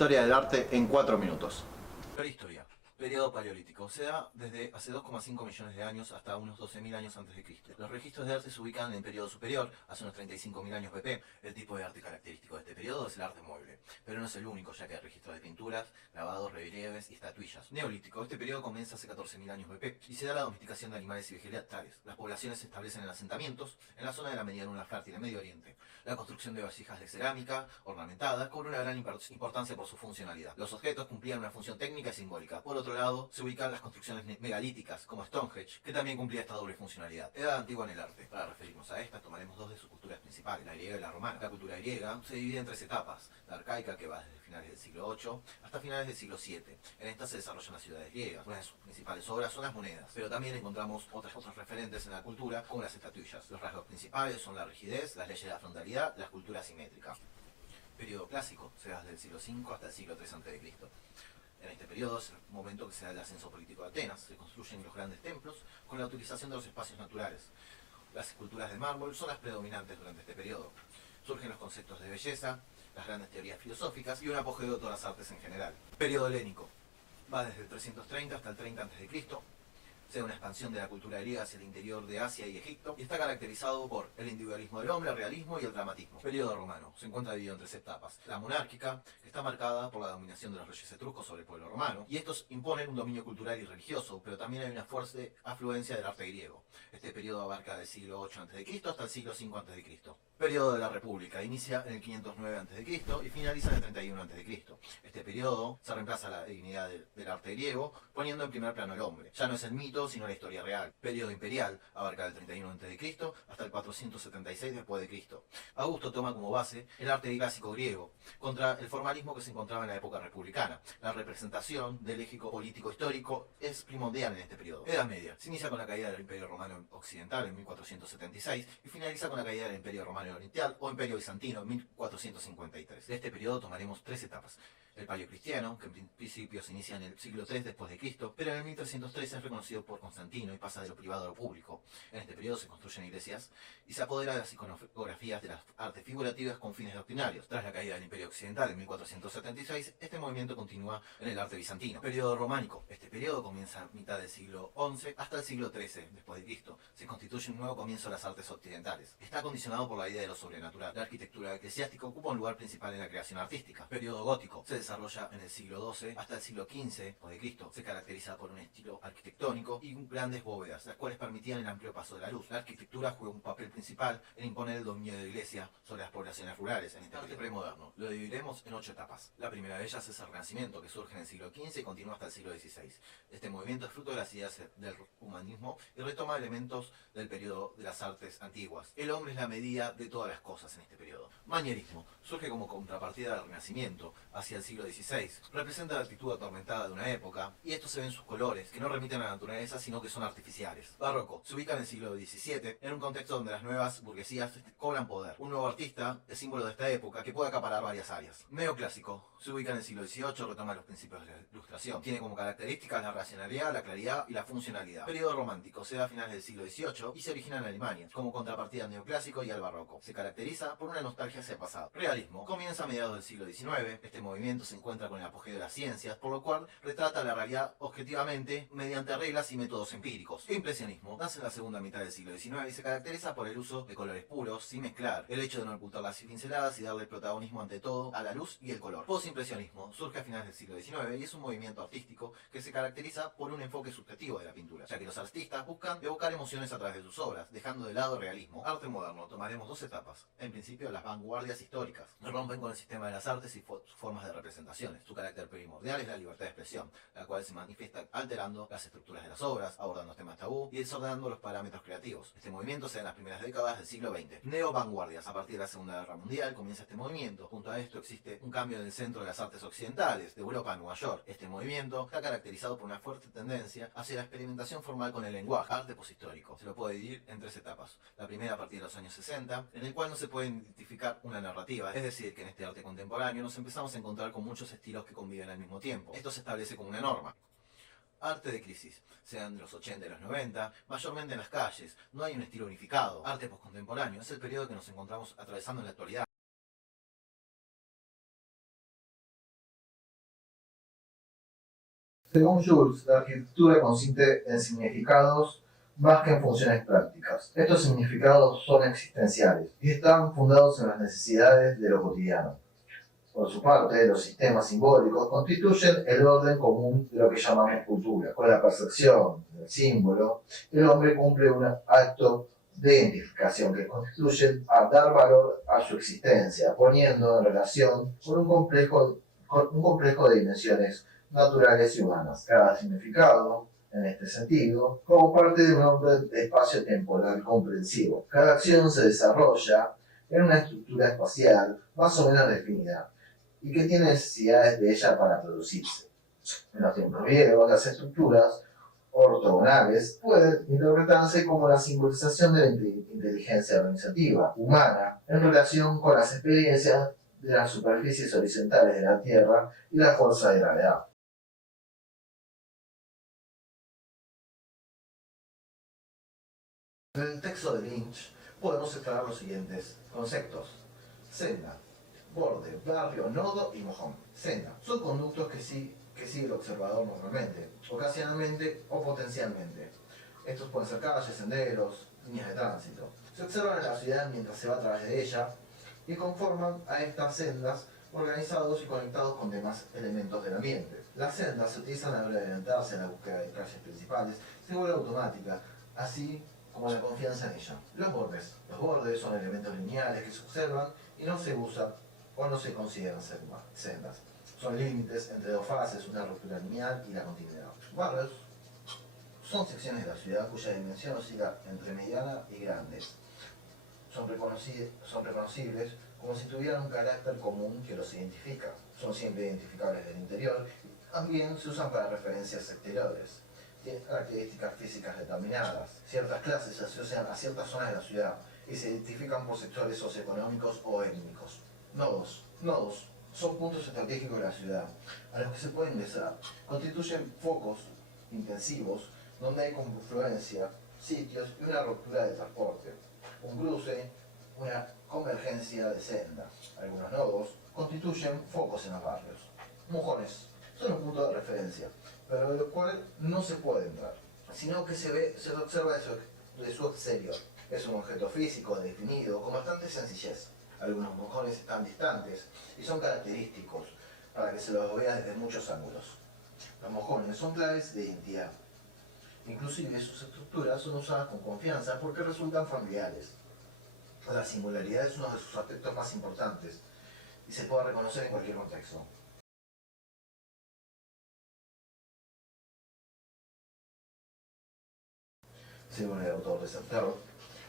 Historia del arte en 4 minutos. Prehistoria. Periodo paleolítico. Se da desde hace 2,5 millones de años hasta unos 12.000 años antes de Cristo. Los registros de arte se ubican en el periodo superior, hace unos 35.000 años BP. El tipo de arte característico de este periodo es el arte mueble, pero no es el único, ya que hay registros de pinturas, grabados, relieves y estatuillas. Neolítico. Este periodo comienza hace 14.000 años BP y se da la domesticación de animales y vegetales. Las poblaciones se establecen en asentamientos en la zona de la media luna fértil en Medio Oriente. La construcción de vasijas de cerámica ornamentadas cobra una gran importancia por su funcionalidad. Los objetos cumplían una función técnica y simbólica. Por otro lado, se ubican las construcciones megalíticas, como Stonehenge, que también cumplía esta doble funcionalidad. Edad antigua en el arte. Para referirnos a esta, tomaremos dos de sus culturas principales, la griega y la romana. La cultura griega se divide en tres etapas. La arcaica, que va desde finales del siglo VIII hasta finales del siglo VII. En esta se desarrollan las ciudades griegas. Una de sus principales obras son las monedas, pero también encontramos otros referentes en la cultura, como las estatuillas. Los rasgos principales son la rigidez, las leyes de la frontalidad, la escultura simétrica. Periodo clásico, se da desde el siglo V hasta el siglo III a.C. En este periodo es el momento que se da el ascenso político de Atenas. Se construyen los grandes templos con la utilización de los espacios naturales. Las esculturas de mármol son las predominantes durante este periodo. Surgen los conceptos de belleza, las grandes teorías filosóficas y un apogeo de todas las artes en general. Periodo helénico. Va desde el 330 hasta el 30 a.C. Se da una expansión de la cultura griega hacia el interior de Asia y Egipto y está caracterizado por el individualismo del hombre, el realismo y el dramatismo. Periodo romano. Se encuentra dividido en tres etapas. La monárquica, que está marcada por la dominación de los reyes etruscos sobre el pueblo romano, y estos imponen un dominio cultural y religioso, pero también hay una fuerte afluencia del arte griego. Este periodo abarca del siglo VIII a.C. hasta el siglo V a.C. Periodo de la República. Inicia en el 509 a.C. y finaliza en el 31 a.C. Este periodo se reemplaza la dignidad del arte griego, poniendo en primer plano el hombre. Ya no es el mito, sino la historia real. Periodo imperial. Abarca del 31 a.C. hasta el 476 después de Cristo. Augusto toma como base el arte clásico griego, contra el formalismo que se encontraba en la época republicana. La representación del léxico político histórico es primordial en este periodo. Edad Media. Se inicia con la caída del Imperio Romano Occidental en 1476 y finaliza con la caída del Imperio Romano Oriental o Imperio Bizantino en 1453. De este periodo tomaremos tres etapas. El Paleocristiano, que en principio se inicia en el siglo III después de Cristo, pero en el 1313 es reconocido por Constantino y pasa de lo privado a lo público. En este periodo se construyen iglesias y se apodera de las iconografías de las artes figurativas con fines doctrinarios. Tras la caída del Imperio Occidental en 1476, este movimiento continúa en el arte bizantino. Periodo románico. Este periodo comienza a mitad del siglo XI hasta el siglo XIII después de Cristo. Se constituye un nuevo comienzo de las artes occidentales. Está condicionado por la idea de lo sobrenatural. La arquitectura eclesiástica ocupa un lugar principal en la creación artística. Periodo gótico. Se desarrolla en el siglo XII hasta el siglo XV a.C. Se caracteriza por un estilo arquitectónico y grandes bóvedas, las cuales permitían el amplio paso de la luz. La arquitectura juega un papel principal en imponer el dominio de la iglesia sobre las poblaciones rurales en este arte premoderno. Lo dividiremos en 8 etapas. La primera de ellas es el Renacimiento, que surge en el siglo XV y continúa hasta el siglo XVI. Este movimiento es fruto de las ideas del humanismo y retoma elementos del periodo de las artes antiguas. El hombre es la medida de todas las cosas en este periodo. Manierismo surge como contrapartida del Renacimiento hacia el siglo XVI. Representa la actitud atormentada de una época y esto se ve en sus colores, que no remiten a la naturaleza sino que son artificiales. Barroco se ubica en el siglo XVII en un contexto donde las nuevas burguesías cobran poder. Un nuevo artista es símbolo de esta época que puede acaparar varias áreas. Neoclásico se ubica en el siglo XVIII, retoma los principios de la ilustración. Tiene como características la racionalidad, la claridad y la funcionalidad. Periodo romántico se da a finales del siglo XVIII y se origina en Alemania, como contrapartida al neoclásico y al barroco. Se caracteriza por una nostalgia hacia el pasado. Realismo comienza a mediados del siglo XIX. Este movimiento se encuentra con el apogeo de las ciencias, por lo cual retrata la realidad objetivamente mediante reglas y métodos empíricos. Impresionismo nace en la segunda mitad del siglo XIX y se caracteriza por el uso de colores puros, sin mezclar, el hecho de no ocultar las pinceladas y darle protagonismo ante todo a la luz y el color. Postimpresionismo surge a finales del siglo XIX y es un movimiento artístico que se caracteriza por un enfoque subjetivo de la pintura, ya que los artistas buscan evocar emociones a través de sus obras, dejando de lado el realismo. Arte moderno, tomaremos dos etapas. En principio, las vanguardias históricas rompen con el sistema de las artes y sus formas de representaciones. Su carácter primordial es la libertad de expresión, la cual se manifiesta alterando las estructuras de las obras, abordando temas tabú y desordenando los parámetros creativos. Este movimiento se da en las primeras décadas del siglo XX. Neo-vanguardias. A partir de la Segunda Guerra Mundial comienza este movimiento. Junto a esto existe un cambio en el centro de las artes occidentales, de Europa a Nueva York. Este movimiento está caracterizado por una fuerte tendencia hacia la experimentación formal con el lenguaje, arte poshistórico. Se lo puede dividir en tres etapas. La primera a partir de los años 60, en el cual no se puede identificar una narrativa, es decir, que en este arte contemporáneo nos empezamos a encontrar con muchos estilos que conviven al mismo tiempo. Esto se establece como una norma. Arte de crisis, sean de los 80 y los 90, mayormente en las calles, no hay un estilo unificado. Arte postcontemporáneo es el periodo que nos encontramos atravesando en la actualidad. Según Jules, la arquitectura consiste en significados más que en funciones prácticas. Estos significados son existenciales y están fundados en las necesidades de lo cotidiano. Por su parte, los sistemas simbólicos constituyen el orden común de lo que llamamos cultura. Con la percepción del símbolo, el hombre cumple un acto de identificación que constituye a dar valor a su existencia, poniendo en relación con un complejo de dimensiones naturales y humanas. Cada significado, en este sentido, como parte de un orden de espacio temporal comprensivo. Cada acción se desarrolla en una estructura espacial más o menos definida y que tiene necesidades de ella para producirse. En los tiempos griegos, las estructuras ortogonales pueden interpretarse como la simbolización de la inteligencia organizativa humana en relación con las experiencias de las superficies horizontales de la Tierra y la fuerza de gravedad. En el texto de Lynch podemos explorar los siguientes conceptos: senda, borde, barrio, nodo y mojón. Senda son conductos que sigue el observador normalmente, ocasionalmente o potencialmente. Estos pueden ser calles, senderos, líneas de tránsito. Se observan en la ciudad mientras se va a través de ella y conforman a estas sendas organizados y conectados con demás elementos del ambiente. Las sendas se utilizan a la hora de orientarse en la búsqueda de calles principales, se vuelve automática, así como la confianza en ella. Los bordes son elementos lineales que se observan y no se usan o no se consideran sendas. Son límites entre dos fases, una ruptura lineal y la continuidad. Barrios son secciones de la ciudad cuya dimensión oscila entre mediana y grandes. Son reconocibles como si tuvieran un carácter común que los identifica. Son siempre identificables del interior y también se usan para referencias exteriores. Tienen características físicas determinadas. Ciertas clases se asocian a ciertas zonas de la ciudad y se identifican por sectores socioeconómicos o étnicos. Nodos son puntos estratégicos de la ciudad a los que se puede ingresar. Constituyen focos intensivos donde hay confluencia, sitios y una ruptura de transporte. Un cruce, una convergencia de senda. Algunos nodos constituyen focos en los barrios. Mojones son un punto de referencia, pero de lo cual no se puede entrar, sino que se observa de su exterior. Es un objeto físico, definido, con bastante sencillez. Algunos mojones están distantes y son característicos para que se los vea desde muchos ángulos. Los mojones son claves de identidad. Inclusive sus estructuras son usadas con confianza porque resultan familiares. La singularidad es uno de sus aspectos más importantes y se puede reconocer en cualquier contexto. Según el autor de Sartre,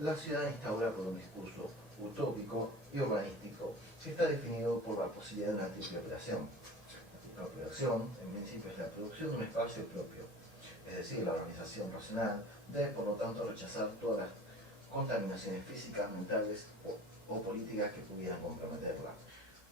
la ciudad instaura por un discurso utópico y urbanístico que está definido por la posibilidad de una triple operación. La operación, en principio, es la producción de un espacio propio, es decir, la organización racional debe por lo tanto rechazar todas las contaminaciones físicas, mentales o políticas que pudieran comprometerla.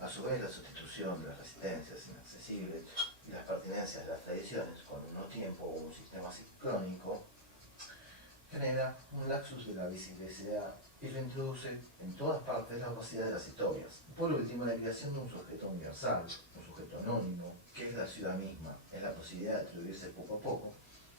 A su vez, la sustitución de las resistencias inaccesibles y las pertenencias de las tradiciones con un no tiempo o un sistema sincrónico genera un lapsus de la visibilidad y reintroduce en todas partes la opacidad de las historias. Por último, la creación de un sujeto universal, un sujeto anónimo, que es la ciudad misma, es la posibilidad de atribuirse poco a poco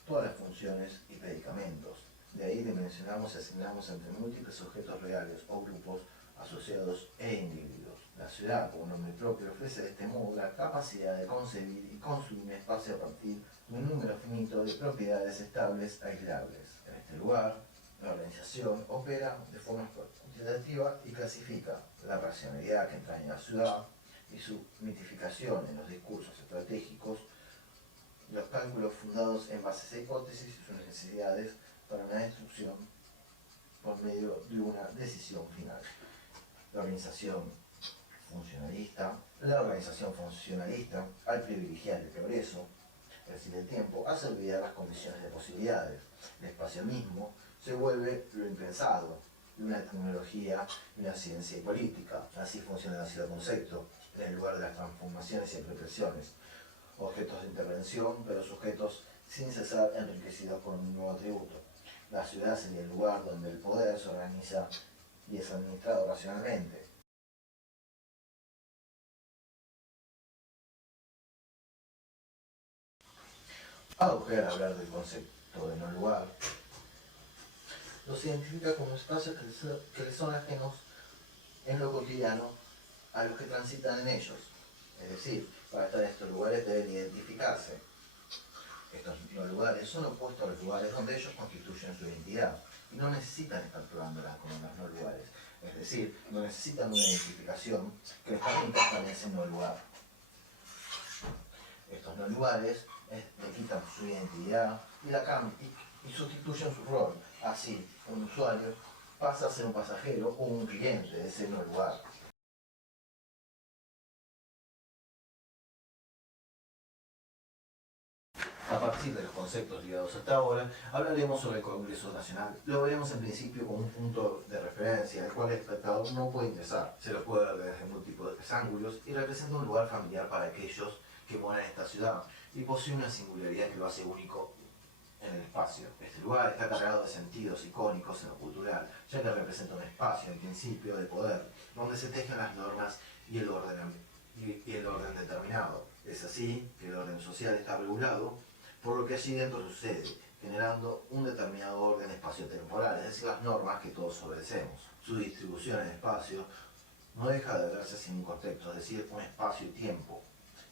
todas las funciones y predicamentos. De ahí dimensionamos y asignamos entre múltiples sujetos reales o grupos asociados e individuos. La ciudad, como nombre propio, ofrece de este modo la capacidad de concebir y construir un espacio a partir de un número finito de propiedades estables aislables. En este lugar, la organización opera de forma cuantitativa y clasifica la racionalidad que entraña la ciudad y su mitificación en los discursos estratégicos, los cálculos fundados en bases de hipótesis y sus necesidades para una destrucción por medio de una decisión final. La organización funcionalista, al privilegiar el progreso, es decir, el tiempo, hace olvidar las condiciones de posibilidades. El espacio mismo se vuelve lo impensado, de una tecnología y una ciencia y política. Así funciona la ciudad-concepto, en el lugar de las transformaciones y represiones. Objetos de intervención, pero sujetos sin cesar enriquecidos por un nuevo atributo. La ciudad sería el lugar donde el poder se organiza y es administrado racionalmente. Auge al hablar del concepto de no lugar. Los identifica como espacios que les son ajenos en lo cotidiano a los que transitan en ellos. Es decir, para estar en estos lugares deben identificarse. Estos no lugares son opuestos a los lugares donde ellos constituyen su identidad y no necesitan estar probándola como los no lugares. Es decir, no necesitan una identificación que les permita estar en ese no lugar. Estos no lugares le quitan su identidad y la cambian y sustituyen su rol. Así, un usuario pasa a ser un pasajero o un cliente de ese no lugar. A partir de los conceptos ligados hasta ahora, hablaremos sobre el Congreso Nacional. Lo veremos en principio como un punto de referencia al cual el espectador no puede ingresar. Se lo puede ver desde múltiples ángulos y representa un lugar familiar para aquellos que moran en esta ciudad y posee una singularidad que lo hace único en el espacio. Este lugar está cargado de sentidos icónicos en lo cultural, ya que representa un espacio, en principio, de poder, donde se tejen las normas y el orden determinado. Es así que el orden social está regulado por lo que allí dentro sucede, generando un determinado orden espacio-temporal, es decir, las normas que todos obedecemos. Su distribución en espacio no deja de verse sin un contexto, es decir, un espacio y tiempo,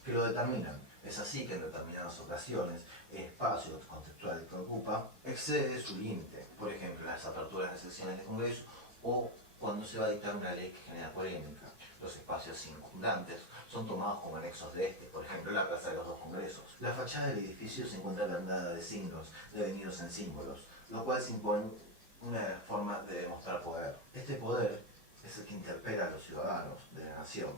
que lo determinan. Es así que en determinadas ocasiones el espacio contextual que ocupa excede su límite, por ejemplo, en las aperturas de sesiones de congreso o cuando se va a dictar una ley que genera polémica. Los espacios circundantes son tomados como anexos de este, por ejemplo, la Plaza de los Dos Congresos. La fachada del edificio se encuentra blindada de signos, devenidos en símbolos, lo cual se impone una forma de demostrar poder. Este poder es el que interpela a los ciudadanos de la nación,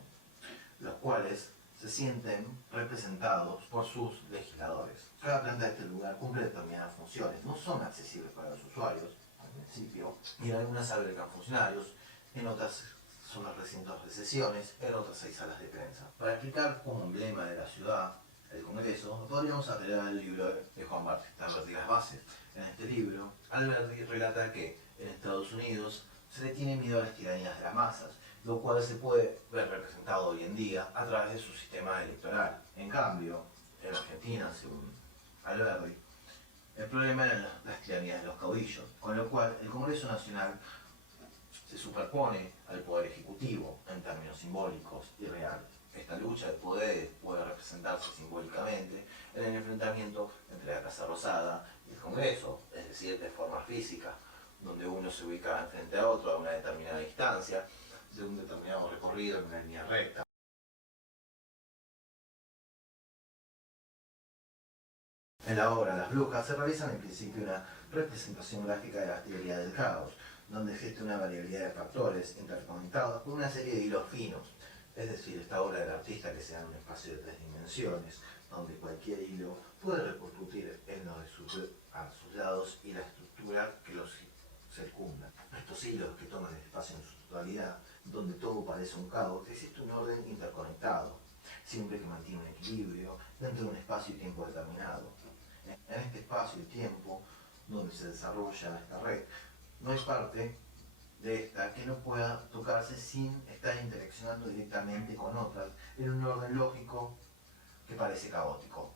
los cuales se sienten representados por sus legisladores. Cada planta de este lugar cumple determinadas funciones, no son accesibles para los usuarios, al principio, y en algunas albergan funcionarios, en otras son los recintos de sesiones, en otras hay salas de prensa. Para explicar como emblema de la ciudad, el Congreso, podríamos apelar al libro de Juan Bautista Alberti, Las Bases. En este libro, Alberti relata que en Estados Unidos se le tiene miedo a las tiranías de las masas, lo cual se puede ver representado hoy en día a través de su sistema electoral. En cambio, en Argentina, según Alberti, el problema eran las tiranías de los caudillos, con lo cual el Congreso Nacional se superpone al poder ejecutivo en términos simbólicos y reales. Esta lucha de poderes puede representarse simbólicamente en el enfrentamiento entre la Casa Rosada y el Congreso, es decir, de forma física, donde uno se ubica frente a otro a una determinada distancia, de un determinado recorrido en una línea recta. En la obra Las Brujas se realiza en principio una representación gráfica de la teoría del caos, donde existe una variabilidad de factores interconectados por una serie de hilos finos. Es decir, esta obra del artista que se da en un espacio de 3 dimensiones, donde cualquier hilo puede repercutir en lo de a sus lados y la estructura que los circunda. Estos hilos que toman el espacio en su totalidad, donde todo parece un caos, existe un orden interconectado, siempre que mantiene un equilibrio dentro de un espacio y tiempo determinado. En este espacio y tiempo donde se desarrolla esta red, no hay parte de esta que no pueda tocarse sin estar interaccionando directamente con otras en un orden lógico que parece caótico.